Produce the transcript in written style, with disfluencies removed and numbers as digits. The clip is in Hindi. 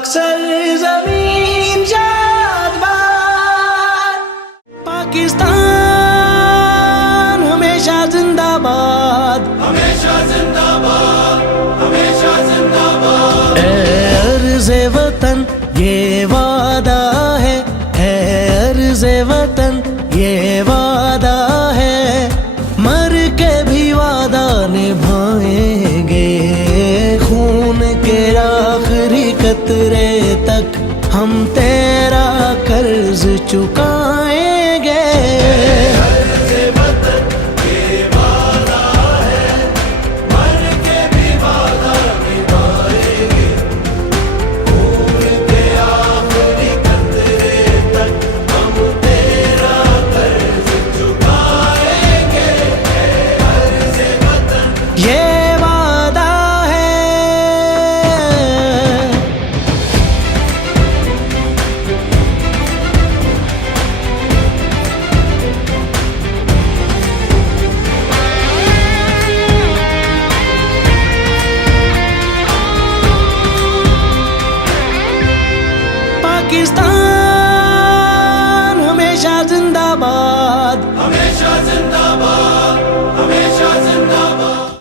पाक सरजमीन शादबाद, पाकिस्तान हमेशा जिंदाबाद, हमेशा जिंदाबाद, हमेशा जिंदाबाद। अर्ज़े वतन ये वादा है, अर्ज़े वतन ये वादा है, मर के भी वादा निभाएंगे, खून के आखिरी कतरे तक हम तेरा कर्ज चुकाएंगे। अर्ज़े वतन ये वादा है, मर के भी वादा निभाएंगे, खून के आखिरी कतरे तक हम तेरा कर्ज चुकाएंगे। अर्ज़े वतन ये वादा है। पाकिस्तान